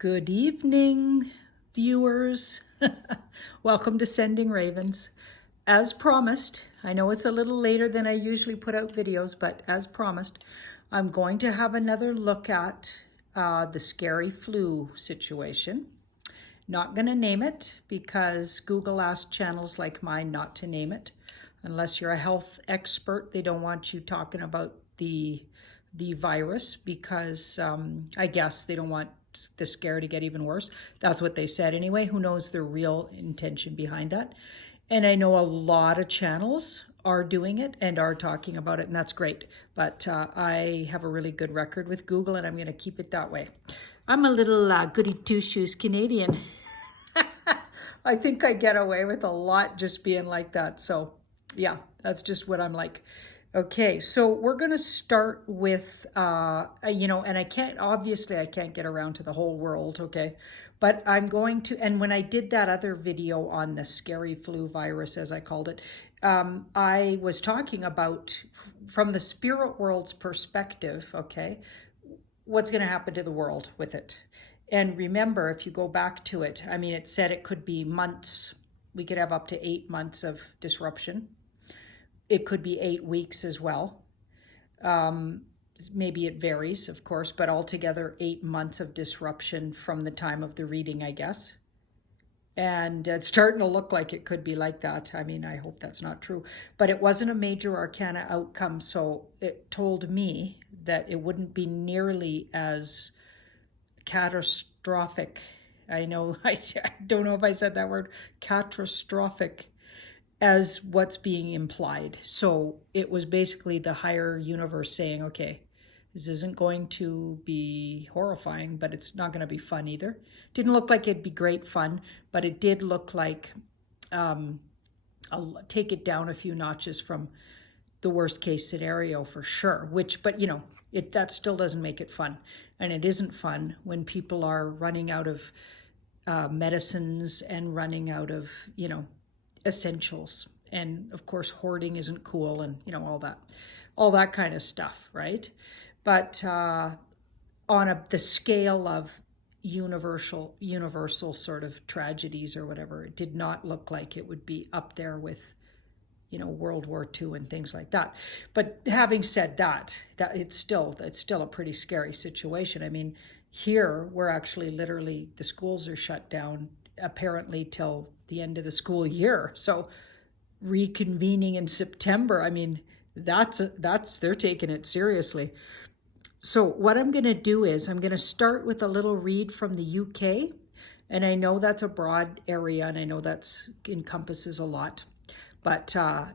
Good evening, viewers. Welcome to Sending Ravens. As promised, I know it's a little later than I usually put out videos, but as promised, I'm going to have another look at the scary flu situation. Not going to name it because Google asked channels like mine not to name it. Unless you're a health expert, they don't want you talking about the virus because I guess they don't want the scare to get even worse. That's what they said anyway. Who knows the real intention behind that? And I know a lot of channels are doing it and are talking about it, and that's great. But I have a really good record with Google, and I'm going to keep it that way. I'm a little goody two-shoes Canadian. I think I get away with a lot just being like that. So yeah, that's just what I'm like. Okay, so we're going to start with, and I can't get around to the whole world, okay? But I'm going to, and when I did that other video on the scary flu virus, as I called it, I was talking about, from the spirit world's perspective, okay, what's going to happen to the world with it. And remember, if you go back to it, I mean, it said it could be months. We could have up to 8 months of disruption. It could be 8 weeks as well. Maybe it varies, of course, but altogether 8 months of disruption from the time of the reading, I guess. And it's starting to look like it could be like that. I mean, I hope that's not true. But it wasn't a major arcana outcome, so it told me that it wouldn't be nearly as catastrophic. I know, I don't know if I said that word, catastrophic, as what's being implied. So it was basically the higher universe saying, okay, this isn't going to be horrifying, but it's not going to be fun either. Didn't look like it'd be great fun, but it did look like I'll take it down a few notches from the worst case scenario for sure, but that still doesn't make it fun. And it isn't fun when people are running out of medicines and running out of, essentials. And of course, hoarding isn't cool, and all that kind of stuff, right? But on the scale of universal sort of tragedies or whatever, it did not look like it would be up there with, World War II and things like that. But having said that it's still a pretty scary situation. I mean, here we're actually literally, the schools are shut down apparently till the end of the school year. So reconvening in September, I mean, they're taking it seriously. So what I'm going to do is I'm going to start with a little read from the UK. And I know that's a broad area, and I know that's encompasses a lot. But, I'm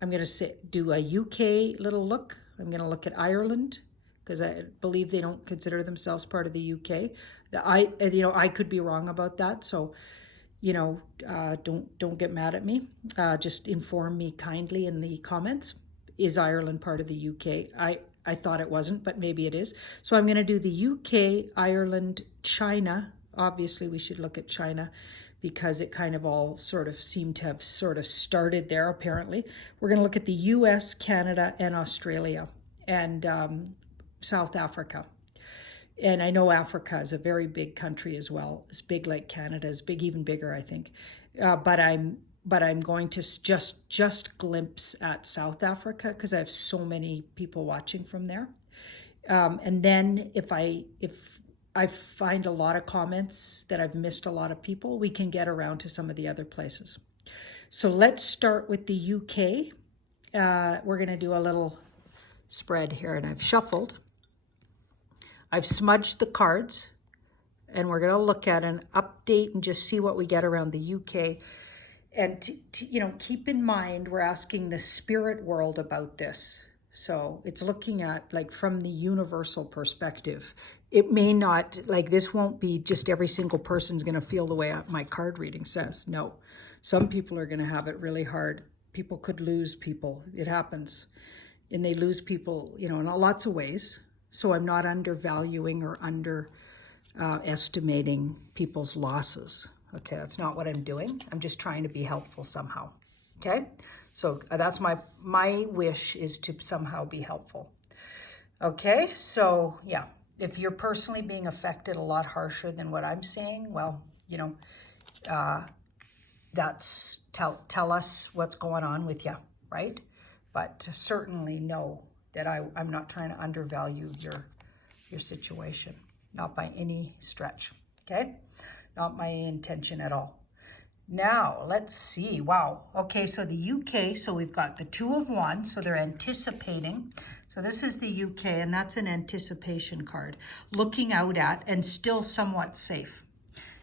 going to do a UK little look. I'm going to look at Ireland, because I believe they don't consider themselves part of the UK. I could be wrong about that. So, don't get mad at me. Just inform me kindly in the comments. Is Ireland part of the UK? I thought it wasn't, but maybe it is. So I'm going to do the UK, Ireland, China. Obviously, we should look at China because it kind of all sort of seemed to have sort of started there, apparently. We're going to look at the US, Canada, and Australia, and South Africa. And I know Africa is a very big country as well. It's big like Canada, is big, even bigger, I think. But I'm going to just glimpse at South Africa because I have so many people watching from there. And then if I find a lot of comments that I've missed a lot of people, we can get around to some of the other places. So let's start with the UK. We're going to do a little spread here, and I've shuffled. I've smudged the cards, and we're going to look at an update and just see what we get around the UK. And keep in mind, we're asking the spirit world about this. So it's looking at like from the universal perspective. It may not, like this won't be just every single person's going to feel the way my card reading says. No, some people are going to have it really hard. People could lose people. It happens. And they lose people, in lots of ways. So I'm not undervaluing or underestimating people's losses. Okay, that's not what I'm doing. I'm just trying to be helpful somehow. Okay, so that's my wish, is to somehow be helpful. Okay, so yeah, if you're personally being affected a lot harsher than what I'm saying, well, you know, that's tell us what's going on with you, right? But to certainly know that I'm not trying to undervalue your situation, not by any stretch, okay? Not my intention at all. Now, let's see. Wow. Okay, so the UK, so we've got the Two of Wands, so they're anticipating. So this is the UK, and that's an anticipation card. Looking out at and still somewhat safe.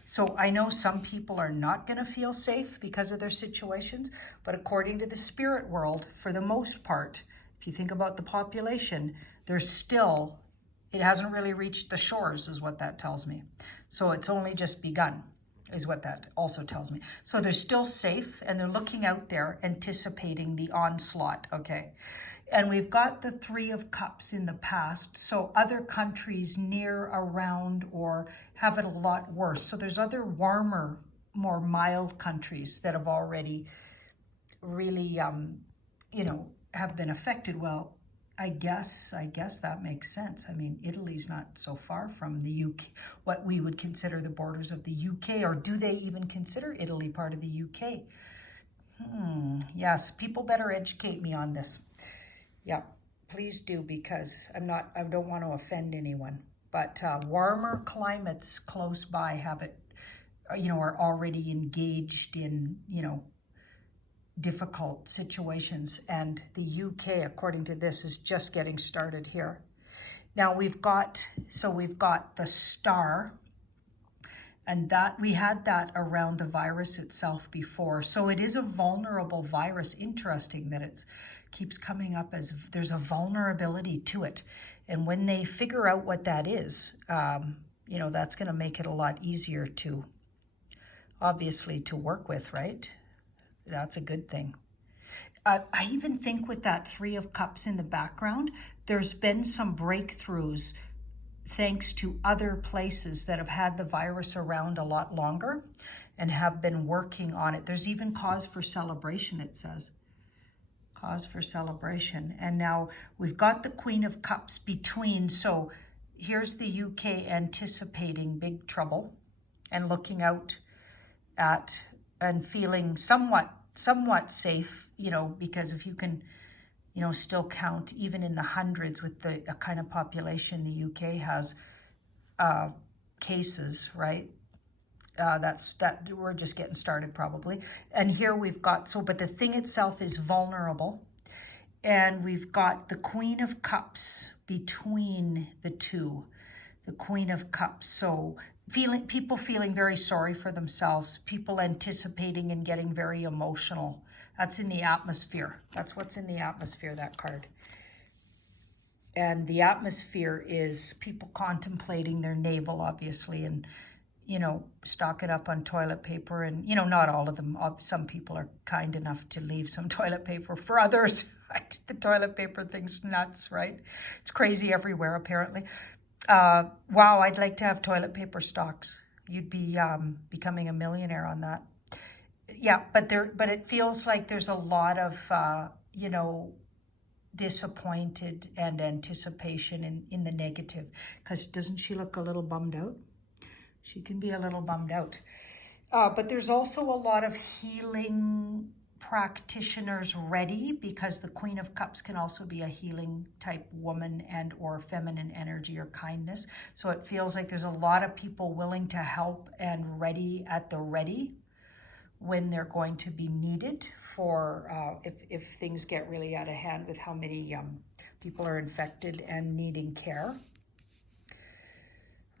So I know some people are not going to feel safe because of their situations, but according to the spirit world, for the most part, if you think about the population, there's still, it hasn't really reached the shores is what that tells me. So it's only just begun is what that also tells me. So they're still safe and they're looking out there anticipating the onslaught, okay? And we've got the Three of Cups in the past, so other countries near, around, or have it a lot worse. So there's other warmer, more mild countries that have already really, you know, have been affected. Well, I guess that makes sense. I mean, Italy's not so far from the UK, what we would consider the borders of the UK, or do they even consider Italy part of the UK? Yes, people better educate me on this. Yeah, please do, because I don't want to offend anyone. But warmer climates close by have it, you know, are already engaged in, you know, difficult situations, and the UK, according to this, is just getting started here. Now we've got the Star, and that we had that around the virus itself before. So it is a vulnerable virus. Interesting that it keeps coming up as there's a vulnerability to it, and when they figure out what that is, you know, that's going to make it a lot easier to, obviously, to work with, right? That's a good thing. I even think with that Three of Cups in the background, there's been some breakthroughs thanks to other places that have had the virus around a lot longer and have been working on it. There's even cause for celebration, it says. Cause for celebration. And now we've got the Queen of Cups between. So here's the UK anticipating big trouble and looking out at and feeling somewhat safe, you know, because if you can, you know, still count even in the hundreds with the kind of population the UK has, cases, right? That we're just getting started probably. And here we've got, so, but the thing itself is vulnerable, and we've got the Queen of Cups between the two, the Queen of Cups. So people feeling very sorry for themselves, people anticipating and getting very emotional. That's in the atmosphere. That's what's in the atmosphere, that card. And the atmosphere is people contemplating their navel, obviously, and, you know, stocking up on toilet paper. And, you know, not all of them. Some people are kind enough to leave some toilet paper for others. Right? The toilet paper thing's nuts, right? It's crazy everywhere, apparently. Wow, I'd like to have toilet paper stocks. You'd be becoming a millionaire on that. Yeah, but it feels like there's a lot of, you know, disappointed and anticipation in the negative. Because doesn't she look a little bummed out? She can be a little bummed out. But there's also a lot of healing practitioners ready, because the Queen of Cups can also be a healing type woman and or feminine energy or kindness. So it feels like there's a lot of people willing to help and ready at the ready when they're going to be needed for if things get really out of hand with how many people are infected and needing care.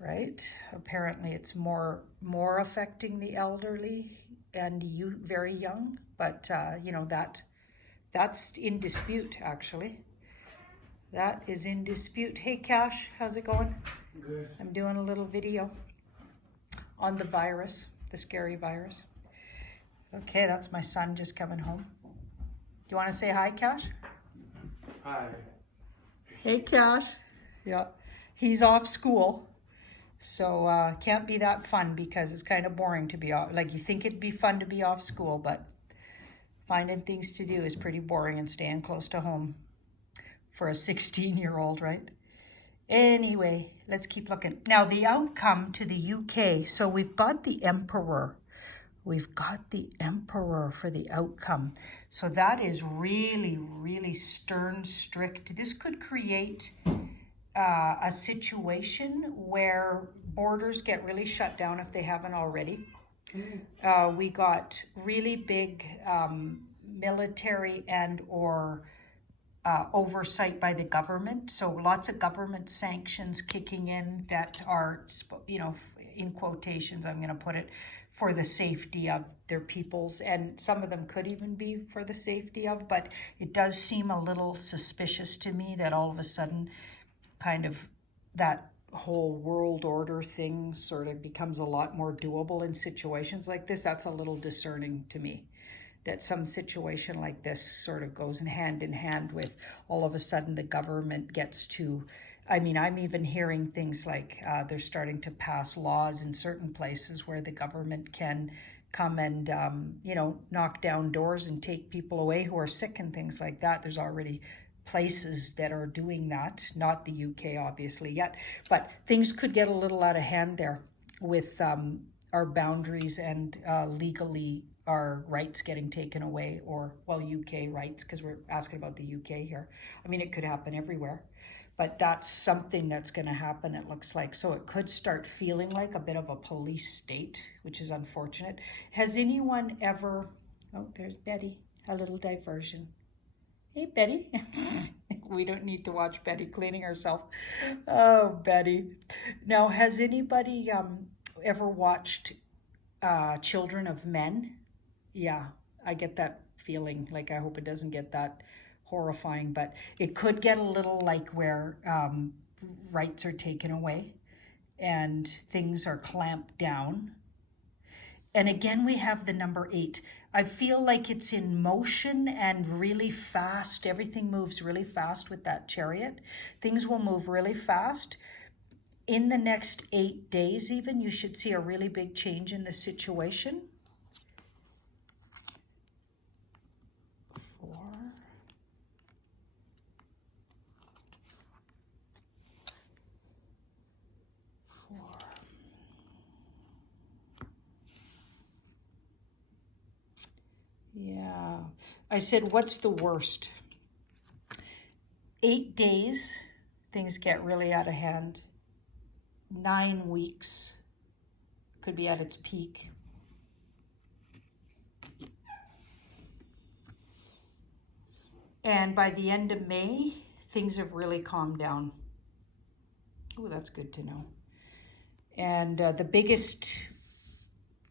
Right? Apparently it's more affecting the elderly and you very young, but you know, that's in dispute, actually. That is in dispute. Hey Cash, how's it going? Good. I'm doing a little video on the virus, the scary virus. Okay, that's my son just coming home. Do you want to say hi, Cash? Hi. Hey Cash. Yeah, he's off school. So can't be that fun, because it's kind of boring to be off. Like, you think it'd be fun to be off school, but finding things to do is pretty boring, and staying close to home for a 16-year-old, right? Anyway, let's keep looking. Now, the outcome to the UK. So we've got the Emperor. We've got the Emperor for the outcome. So that is really, really stern, strict. This could create a situation where borders get really shut down if they haven't already. We got really big military and or oversight by the government. So lots of government sanctions kicking in that are, you know, in quotations, I'm going to put it, for the safety of their peoples. And some of them could even be for the safety of, but it does seem a little suspicious to me that all of a sudden kind of that whole world order thing sort of becomes a lot more doable in situations like this. That's a little discerning to me, that some situation like this sort of goes in hand with all of a sudden the government gets to, I mean, I'm even hearing things like they're starting to pass laws in certain places where the government can come and, you know, knock down doors and take people away who are sick and things like that. There's already places that are doing that, not the UK obviously yet, but things could get a little out of hand there with our boundaries and legally our rights getting taken away, or, well, UK rights, because we're asking about the UK here. I mean, it could happen everywhere, but that's something that's going to happen, it looks like. So it could start feeling like a bit of a police state, which is unfortunate. Has anyone ever, oh, there's Betty, a little diversion. Hey, Betty. We don't need to watch Betty cleaning herself. Oh, Betty. Now, has anybody ever watched Children of Men? Yeah, I get that feeling. Like, I hope it doesn't get that horrifying, but it could get a little like where rights are taken away and things are clamped down. And again, we have the number 8. I feel like it's in motion and really fast. Everything moves really fast with that chariot. Things will move really fast. In the next 8 days even, you should see a really big change in the situation. 4. 4. Yeah, I said, what's the worst? 8 days, things get really out of hand. 9 weeks could be at its peak. And by the end of May, things have really calmed down. Oh, that's good to know. And the biggest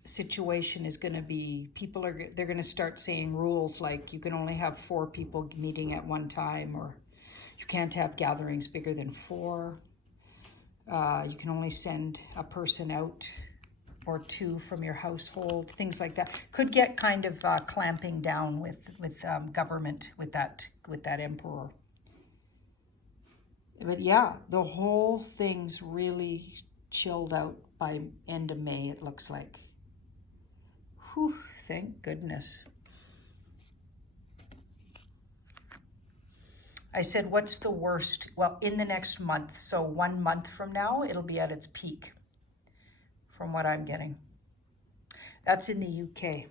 situation is going to be they're going to start saying rules like you can only have 4 people meeting at one time, or you can't have gatherings bigger than 4. You can only send a person out or 2 from your household, things like that. Could get kind of clamping down with government with that emperor. But yeah, the whole thing's really chilled out by end of May, it looks like. Whew, thank goodness. I said, what's the worst? Well, in the next month. So 1 month from now, it'll be at its peak, from what I'm getting. That's in the UK.